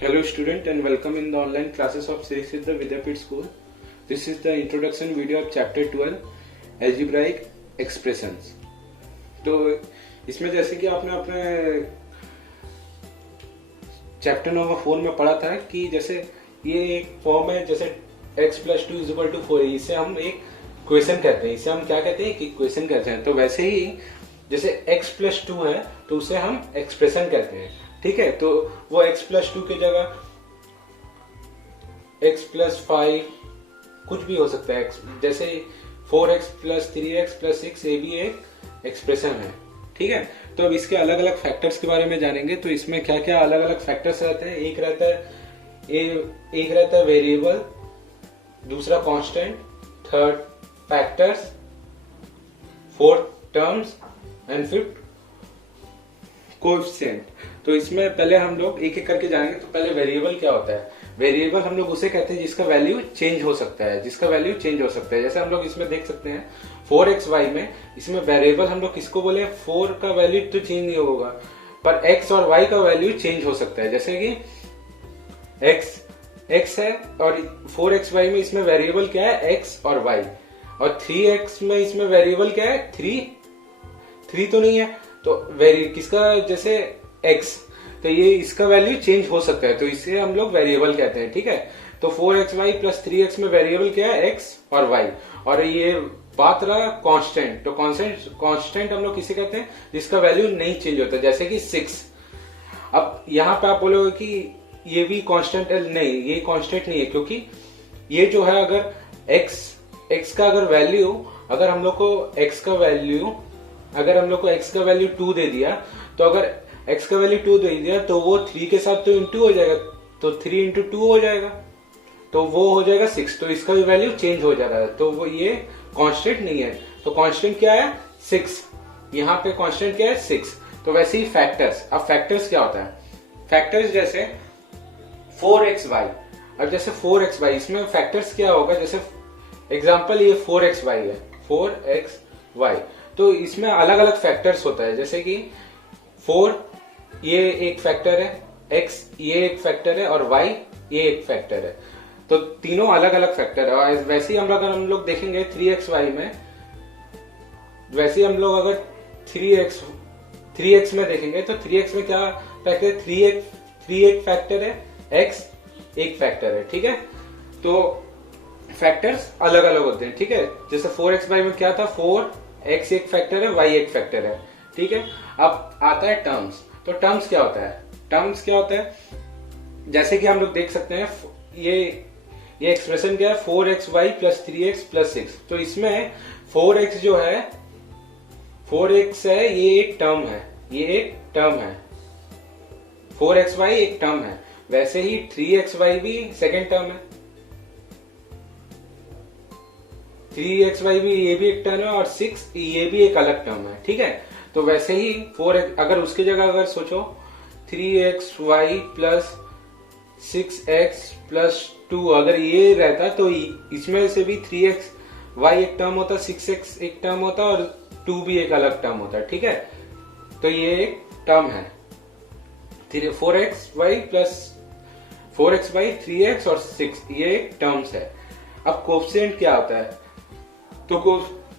Hello student and welcome in the online classes of Sri Siddha Vidyapeeth School. This is the introduction video of chapter 12 algebraic expressions. तो इसमें जैसे कि आपने अपने chapter number 4 में पढ़ा था कि जैसे ये एक फॉर्म है, जैसे x + 2 = 4, इसे हम एक क्वेश्चन कहते हैं, इसे हम क्या कहते हैं कि क्वेश्चन कहते हैं। तो वैसे ही जैसे x + 2 है तो उसे हम एक्सप्रेशन कहते हैं, ठीक है। तो वो x + 2 की जगह x + 5 कुछ भी हो सकता है, जैसे 4x + 3x + 6 ये भी एक एक्सप्रेशन है, ठीक है। तो अब इसके अलग अलग फैक्टर्स के बारे में जानेंगे। तो इसमें क्या क्या अलग अलग फैक्टर्स रहते हैं। एक रहता है वेरिएबल, दूसरा constant, third factors, fourth terms and fifth coefficient. तो इसमें पहले हम लोग एक एक करके जानेंगे। तो पहले वेरिएबल क्या होता है। वेरिएबल हम लोग उसे कहते हैं जिसका वैल्यू चेंज हो सकता है, जैसे हम लोग इसमें देख सकते हैं 4xy में, इसमें वेरिएबल हम लोग किसको बोले, 4 का वैल्यू तो चेंज नहीं होगा पर x और y का वैल्यू चेंज हो सकता है। जैसे कि x है और 4xy में इसमें वेरिएबल क्या है, x और y, और 3x में इसमें वेरिएबल क्या है, 3 तो नहीं है, तो किसका, जैसे x, तो ये इसका वैल्यू चेंज हो सकता है, तो इसे हम लोग वेरिएबल कहते हैं, ठीक है। तो 4xy + 3x में वेरिएबल क्या है, x और y, और ये बात रहा कांस्टेंट। तो कांस्टेंट हम लोग किसे कहते हैं, जिसका वैल्यू नहीं चेंज होता, जैसे कि 6। अब यहाँ पे आप बोलोगे कि ये भी कांस्टेंट है, नहीं, ये कांस्टेंट नहीं है, क्योंकि ये जो है, अगर x का अगर वैल्यू, अगर हम लोग को x का वैल्यू 2 दे दिया, तो अगर x का वैल्यू 2 दे दिया तो वो 3 के साथ तो इंटू हो जाएगा, तो 3 × 2 हो जाएगा, तो वो हो जाएगा 6। तो इसका भी वैल्यू चेंज हो जा रहा है, तो वो ये कांस्टेंट नहीं है। तो कांस्टेंट क्या है, 6। यहाँ पे कांस्टेंट क्या है, 6। तो वैसे ही फैक्टर्स। अब फैक्टर्स क्या होता है, फैक्टर्स जैसे 4xy। अब जैसे 4xy, इसमें फैक्टर्स क्या होगा, जैसे एग्जाम्पल ये 4xy है, 4xy, तो इसमें अलग अलग फैक्टर्स होता है। जैसे कि 4 ये एक फैक्टर है, x ये एक फैक्टर है, और y ये एक फैक्टर है, तो तीनों अलग अलग फैक्टर है। और वैसे ही अगर हम लोग देखेंगे 3xy में, वैसे ही हम लोग अगर 3x में देखेंगे, तो 3x में क्या फैक्टर है, 3 एक फैक्टर है, x एक फैक्टर है, ठीक है। तो फैक्टर्स अलग अलग होते हैं, ठीक है। जैसे 4xy में क्या था, 4x एक फैक्टर है, y एक फैक्टर है, ठीक है। अब आता है टर्म्स। तो टर्म्स क्या होता है, जैसे कि हम लोग देख सकते हैं, ये एक्सप्रेशन क्या है, 4xy + 3x + 6। तो इसमें 4x जो है, 4x है, ये एक टर्म है, 4xy एक टर्म है। वैसे ही 3xy भी सेकेंड टर्म है, 3xy भी, ये भी एक टर्म है, और 6 ये भी एक अलग टर्म है, ठीक है। तो वैसे ही 4x, अगर उसकी जगह अगर सोचो 3xy + 6x + 2 अगर ये रहता, तो इसमें से भी 3xy एक टर्म होता, 6x एक टर्म होता, और 2 भी एक अलग टर्म होता, ठीक है। तो ये एक टर्म है, 4xy, 3x और 6, ये एक टर्म्स है। अब कोएफिशिएंट क्या होता है, तो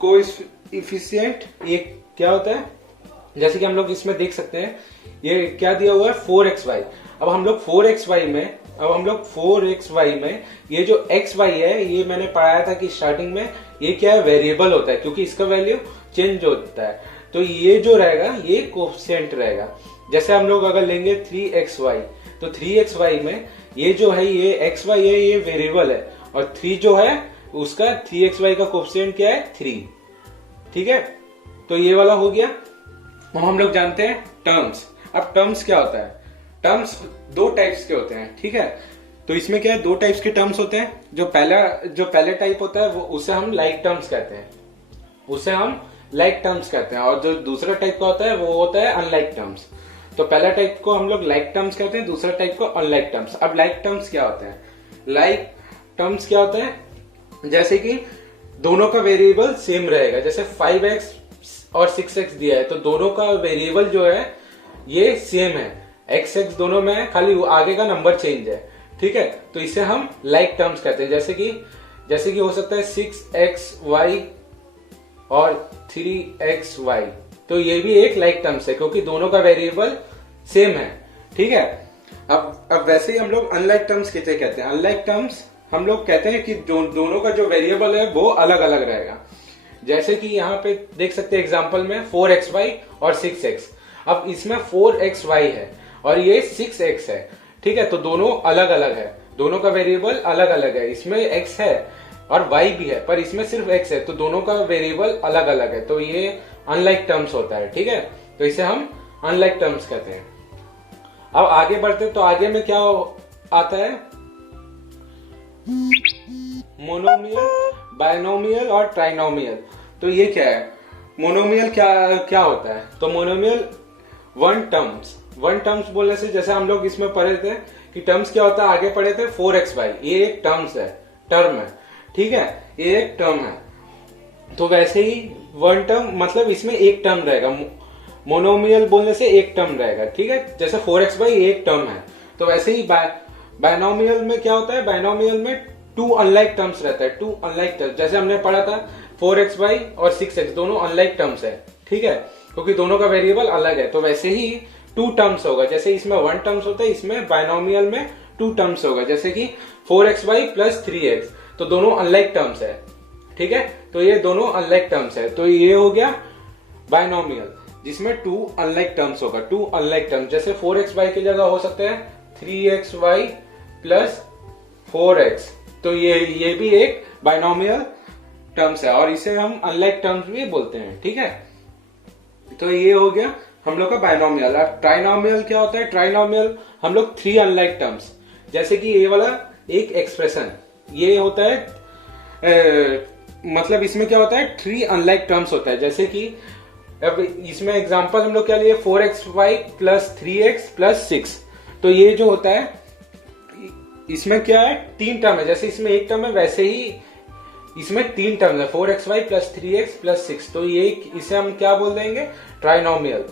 कोएफिशिएंट ये क्या होता है, जैसे कि हम लोग इसमें देख सकते हैं, ये क्या दिया हुआ है, 4xy। अब हम लोग 4xy में ये जो xy है, ये मैंने पढ़ाया था कि स्टार्टिंग में ये क्या है, वेरिएबल होता है, क्योंकि इसका वैल्यू चेंज होता है। तो ये जो रहेगा, ये कोएफिशिएंट रहेगा। जैसे हम लोग अगर लेंगे 3xy, तो 3xy में ये जो है, ये xy है, ये वेरिएबल है, और 3 जो है उसका 3xy का कोएफिशिएंट क्या है, 3, ठीक है। तो ये वाला हो गया। हम लोग जानते हैं टर्म्स। अब टर्म्स क्या होता है, टर्म्स 2 टाइप्स के होते हैं, ठीक है। तो इसमें क्या है, 2 टाइप्स के टर्म्स होते हैं। जो पहले टाइप होता है वो उसे हम लाइक टर्म्स कहते हैं, और जो दूसरा टाइप का होता है वो होता है अनलाइक टर्म्स। तो पहला टाइप को हम लोग लाइक टर्म्स कहते हैं, दूसरा टाइप को अनलाइक टर्म्स। अब लाइक टर्म्स क्या होते हैं, जैसे कि दोनों का वेरिएबल सेम रहेगा, जैसे 5x और 6x दिया है, तो दोनों का वेरिएबल जो है ये सेम है, एक्स एक्स दोनों में है, खाली आगे का नंबर चेंज है, ठीक है। तो इसे हम लाइक टर्म्स कहते हैं, जैसे कि हो सकता है 6xy और 3xy, तो ये भी एक लाइक टर्म्स है क्योंकि दोनों का वेरिएबल सेम है, ठीक है। अब वैसे ही हम लोग अनलाइक टर्म्स कैसे कहते हैं? अनलाइक टर्म्स हम लोग कहते हैं कि दोनों का जो वेरिएबल है वो अलग अलग रहेगा। जैसे कि यहाँ पे देख सकते हैं एग्जांपल में 4xy और 6x। अब इसमें 4xy है और ये 6x है, ठीक है। तो दोनों अलग अलग है, दोनों का वेरिएबल अलग अलग है। इसमें x है और y भी है, पर इसमें सिर्फ x है, तो दोनों का वेरिएबल अलग अलग है। तो ये अनलाइक टर्म्स होता है, ठीक है। तो इसे हम अनलाइक टर्म्स कहते हैं। अब आगे बढ़ते तो आगे में क्या आता है? मोनोमियल, बायनोमियल और ट्राइनोमियल। तो ये क्या है? मोनोमियल क्या होता है? तो मोनोमियल वन टर्म्स बोलने से, जैसे हम लोग इसमें पढ़े थे कि टर्म्स क्या होता है, आगे पढ़े थे 4xy, ये एक टर्म है, ठीक है, ये एक टर्म है। तो वैसे ही वन टर्म मतलब इसमें एक टर्म रहेगा, मोनोमियल बोलने से एक टर्म रहेगा, ठीक है। जैसे 4xy एक टर्म है, तो वैसे ही बायनोमियल में क्या होता है? बायनोमियल में टू अनलाइक टर्म्स रहता है, टू अनलाइक टर्म्स। जैसे हमने पढ़ा था 4xy और 6x दोनों अनलाइक टर्म्स है, ठीक है, क्योंकि दोनों का वेरिएबल अलग है। तो वैसे ही टू टर्म्स होगा, जैसे इसमें वन टर्म्स होता है, इसमें बायनोमियल में टू टर्म्स होगा, जैसे कि 4xy प्लस 3x, तो दोनों अनलाइक टर्म्स है, ठीक है। तो ये दोनों अनलाइक टर्म्स है, तो ये हो गया बायनोमियल जिसमें टू अनलाइक टर्म्स होगा, टू अनलाइक टर्म्स। जैसे 4xy की जगह हो सकते हैं 3xy प्लस 4x, तो ये भी एक बायनोमियल टर्म्स है और इसे हम अनलाइक टर्म्स भी बोलते हैं, ठीक है। तो ये हो गया हम लोग का बायनोमियल। और ट्राइनोमियल क्या होता है? ट्राइनोमियल हम लोग थ्री अनलाइक टर्म्स, जैसे कि ये वाला एक एक्सप्रेशन ये होता है, मतलब इसमें क्या होता है? थ्री अनलाइक टर्म्स होता है। जैसे कि अब इसमें एग्जांपल हम लोग क्या लिए? 4xy plus 3x plus 6। तो ये जो होता है इसमें क्या है? तीन टर्म है, जैसे इसमें एक टर्म है वैसे ही इसमें तीन टर्म है, 4xy प्लस 3x प्लस 6। तो ये इसे हम क्या बोल देंगे? ट्राइनोमियल,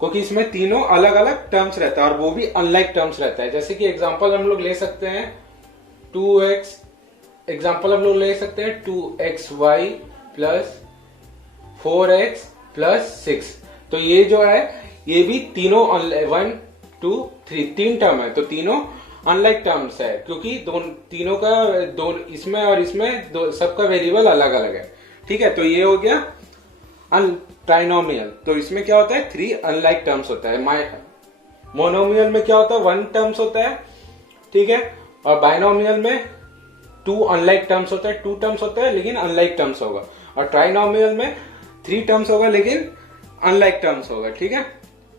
क्योंकि इसमें तीनों अलग अलग टर्म्स रहता है और वो भी अनलाइक टर्म्स रहता है। जैसे कि एग्जांपल हम लोग ले सकते हैं 2xy प्लस 4x प्लस 6। तो ये जो है ये भी तीनों 1 2 3 तीन टर्म है, तो तीनों अनलाइक टर्म्स है क्योंकि तीनों का इसमें और इसमें सबका वेरिएबल अलग अलग है, ठीक है। तो ये हो गया ट्राइनोमियल। तो इसमें क्या होता है? थ्री अनलाइक टर्म्स होता है। मोनोमियल में क्या होता है? वन टर्म्स होता है, ठीक है। और बायनोमियल में टू अनलाइक टर्म्स होता है, टू टर्म्स होता है लेकिन अनलाइक टर्म्स होगा। और ट्राइनोमियल में थ्री टर्म्स होगा लेकिन अनलाइक टर्म्स होगा, ठीक है।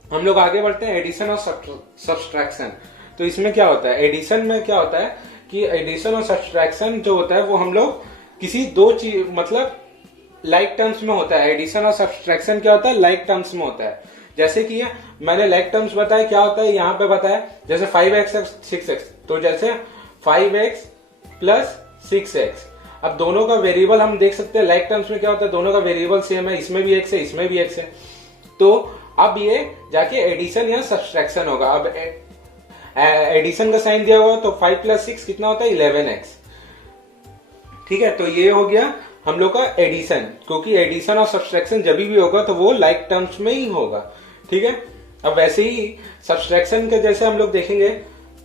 हम लोग आगे बढ़ते हैं एडिशन और सब्सट्रैक्शन। तो इसमें क्या होता है? एडिशन में क्या होता है कि एडिशन और सब्सट्रैक्शन जो होता है वो हम लोग किसी दो चीज मतलब लाइक टर्म्स में होता है। एडिशन और सब्सट्रैक्शन क्या होता है? लाइक टर्म्स में होता है। जैसे कि मैंने लाइक टर्म्स बताया, क्या होता है यहाँ पे बताया, जैसे 5x 6x, तो जैसे 5x प्लस 6x। अब दोनों का वेरिएबल हम देख सकते हैं लाइक टर्म्स में क्या होता है, दोनों का वेरिएबल सेम है, इसमें भी x है इसमें भी x है। तो अब ये जाके एडिशन या सब्सट्रैक्शन होगा। अब एडिशन का साइन दिया हुआ तो 5 प्लस 6 कितना होता है? 11x, ठीक है। तो ये हो गया हम लोग का एडिशन, क्योंकि एडिशन और सब्सट्रैक्शन जब भी होगा तो वो लाइक टर्म्स में ही होगा, ठीक है। अब वैसे ही सब्सट्रैक्शन के जैसे हम लोग देखेंगे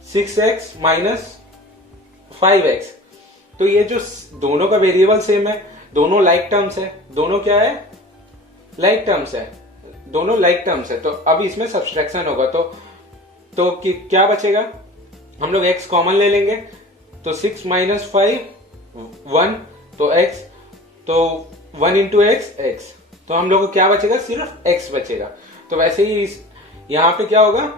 6x माइनस 5x, तो ये जो दोनों का वेरिएबल सेम है, दोनों लाइक टर्म्स है, दोनों क्या है? लाइक टर्म्स है, दोनों लाइक टर्म्स है। तो अब इसमें सब्सट्रैक्शन होगा तो क्या बचेगा? हम लोग x कॉमन ले लेंगे, तो 6 माइनस 5 1, तो x, तो 1 इंटू x, तो हम लोग को क्या बचेगा? सिर्फ x बचेगा। तो वैसे ही यहाँ पे क्या होगा?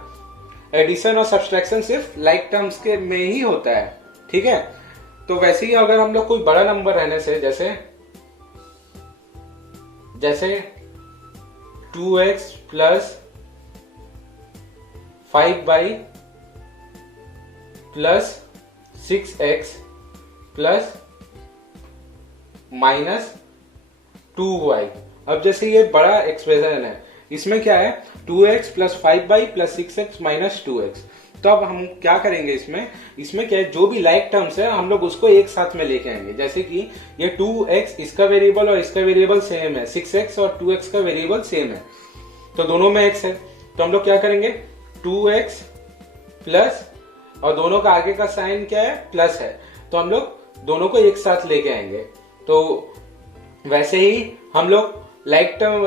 एडिशन और सब्सट्रैक्शन सिर्फ लाइक टर्म्स के में ही होता है, ठीक है। तो वैसे ही अगर हम लोग कोई बड़ा नंबर रहने से जैसे 2x plus 5y plus 6x plus minus 2y। अब जैसे ये बड़ा एक्सप्रेशन है, इसमें क्या है 2x plus 5y plus 6x minus 2x। तो अब हम क्या करेंगे इसमें क्या है, जो भी लाइक टर्म्स है हम लोग उसको एक साथ में लेके आएंगे। जैसे कि ये 2x इसका वेरिएबल और इसका वेरिएबल सेम है, 6x और 2x का वेरिएबल सेम है, तो दोनों में x है। तो हम लोग क्या करेंगे 2x प्लस, और दोनों का आगे का साइन क्या है प्लस है, तो हम लोग दोनों को एक साथ लेके आएंगे। तो वैसे ही हम लोग लाइक टर्म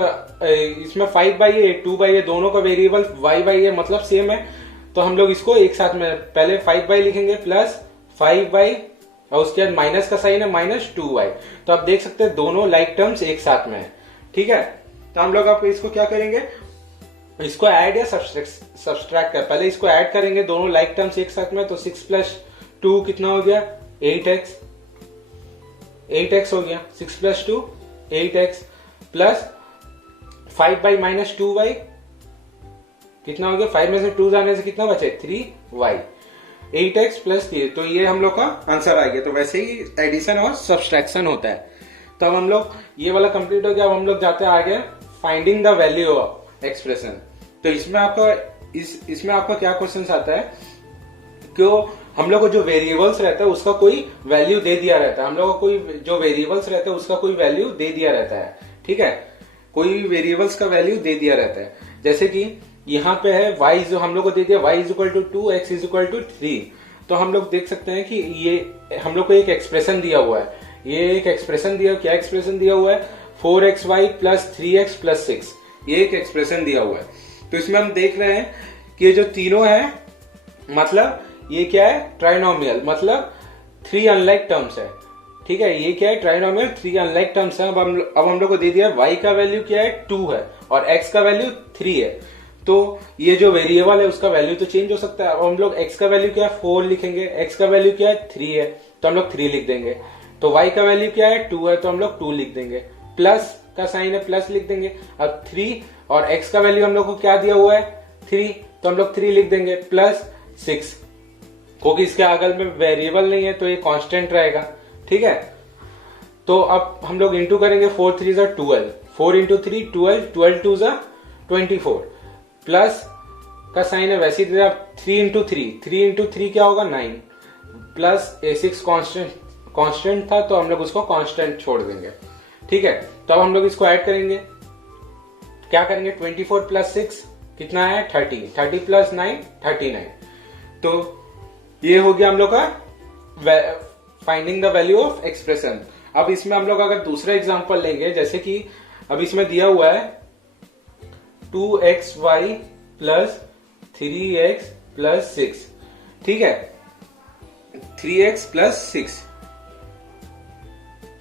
इसमें 5y 2y दोनों का वेरिएबल y है, मतलब सेम है, तो हम लोग इसको एक साथ में पहले 5y लिखेंगे प्लस 5y और उसके बाद माइनस का साइन है माइनस 2y। तो आप देख सकते हैं दोनों लाइक टर्म्स एक साथ में है। ठीक है, तो हम लोग अब इसको क्या करेंगे, इसको ऐड या सब्सट्रैक्ट कर, पहले इसको ऐड करेंगे दोनों लाइक टर्म्स एक साथ में। तो 6 प्लस 2 कितना हो गया 8x हो गया, 6 plus 2 8x plus 5y minus 2y कितना हो गया, 5 में से 2 जाने से कितना बचे 3y, 8x प्लस 3। तो ये हम लोग का आंसर आ गया। तो वैसे ही एडिशन और सब्सट्रैक्शन होता है। तो अब हम लोग ये वाला कंप्लीट हो गया। अब हम लोग जाते हैं आगे finding the value of expression. तो इसमें आपका क्या क्वेश्चन आता है, क्यों हम लोग को जो वेरिएबल्स रहता है उसका कोई वैल्यू दे दिया रहता है, हम लोग को कोई जो वेरिएबल्स रहता है उसका कोई वैल्यू दे दिया रहता है। ठीक है, कोई वेरिएबल्स का वैल्यू दे दिया रहता है। जैसे कि यहाँ पे है y जो हम लोग को दे दिया y is equal to 2, x is equal to 3। तो हम लोग देख सकते हैं कि ये हम लोग को एक एक्सप्रेशन दिया हुआ है, ये एक एक्सप्रेशन दिया, क्या एक्सप्रेशन दिया हुआ है 4xy प्लस 3x प्लस 6, ये एक एक्सप्रेशन दिया हुआ है। तो इसमें हम देख रहे हैं कि ये जो तीनों है मतलब ये क्या है ट्राइनोमियल, मतलब 3 अनलाइक टर्म्स है। ठीक है, ये क्या है ट्राइनोमियल 3 अनलाइक टर्म्स है। अब हम लोग को दे दिया y का वैल्यू क्या है 2 है और x का वैल्यू 3 है। तो ये जो वेरिएबल है उसका वैल्यू तो चेंज हो सकता है। अब हम लोग x का वैल्यू क्या है 4 लिखेंगे, x का वैल्यू क्या है 3 है तो हम लोग 3 लिख देंगे। तो y का वैल्यू क्या है 2 है तो हम लोग 2 लिख देंगे, प्लस का साइन है प्लस लिख देंगे। अब 3 और x का वैल्यू हम लोग को क्या दिया हुआ है 3, तो हम लोग 3 लिख देंगे, प्लस 6 क्योंकि इसके अगल में वेरिएबल नहीं है तो ये कांस्टेंट रहेगा। ठीक है, तो अब हम लोग इंटू करेंगे 4 3 जा 12, 4 इंटू 3 12, 12 2 जा 24, प्लस का साइन है वैसे ही 3 इंटू 3 क्या होगा 9, प्लस 6 कांस्टेंट था तो हम लोग उसको कांस्टेंट छोड़ देंगे। ठीक है, तो अब हम लोग इसको ऐड करेंगे, क्या करेंगे 24 प्लस 6 कितना है 30, 30 प्लस 9 39। तो ये हो गया हम लोग का finding the value of expression. अब इसमें हम लोग अगर दूसरा एग्जांपल लेंगे, जैसे कि अब इसमें दिया हुआ है 2xy प्लस 3x प्लस 6। ठीक है, 3x प्लस 6,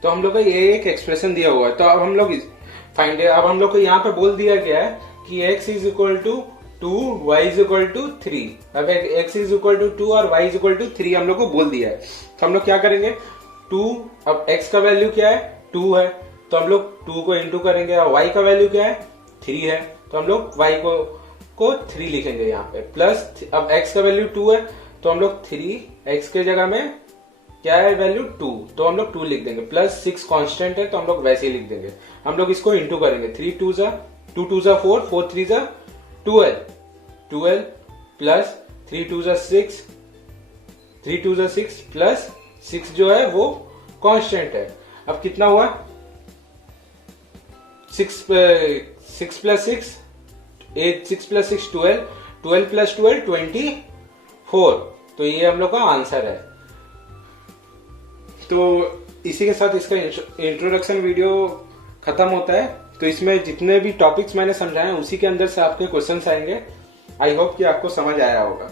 तो हम लोग का ये एक एक्सप्रेशन दिया हुआ है। तो अब हम लोग अब हम लोग को यहाँ पे बोल दिया गया है कि x is equal to 2, y is equal to 3। अब x इज इक्वल टू 2 और y इज इक्वल टू 3 हम लोग को बोल दिया है। तो हम लोग क्या करेंगे 2, अब x का वैल्यू क्या है 2 है तो हम लोग 2 को इंटू करेंगे, और y का वैल्यू क्या है 3 है तो हम लोग y को 3 लिखेंगे यहाँ पे, प्लस अब x का वैल्यू 2 है तो हम लोग 3x के जगह में क्या है वैल्यू 2 तो हम लोग 2 लिख देंगे, प्लस 6 कांस्टेंट है तो हम लोग वैसे ही लिख देंगे। हम लोग इसको इंटू करेंगे, 3 2 जा 2 2 जा 4, 4 3 जा 12 प्लस 3 2 जा 6, 3 2 जा 6 प्लस 6 जो है वो कांस्टेंट है। अब कितना हुआ 6 प्लस 6 8, 6 प्लस 6 12, 12 प्लस 12 24। तो ये हम लोग का आंसर है। तो इसी के साथ इसका इंट्रोडक्शन वीडियो खत्म होता है। तो इसमें जितने भी टॉपिक्स मैंने समझाए उसी के अंदर से आपके क्वेश्चंस आएंगे। आई होप कि आपको समझ आया होगा।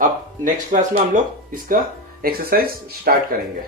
अब नेक्स्ट क्लास में हम लोग इसका एक्सरसाइज स्टार्ट करेंगे।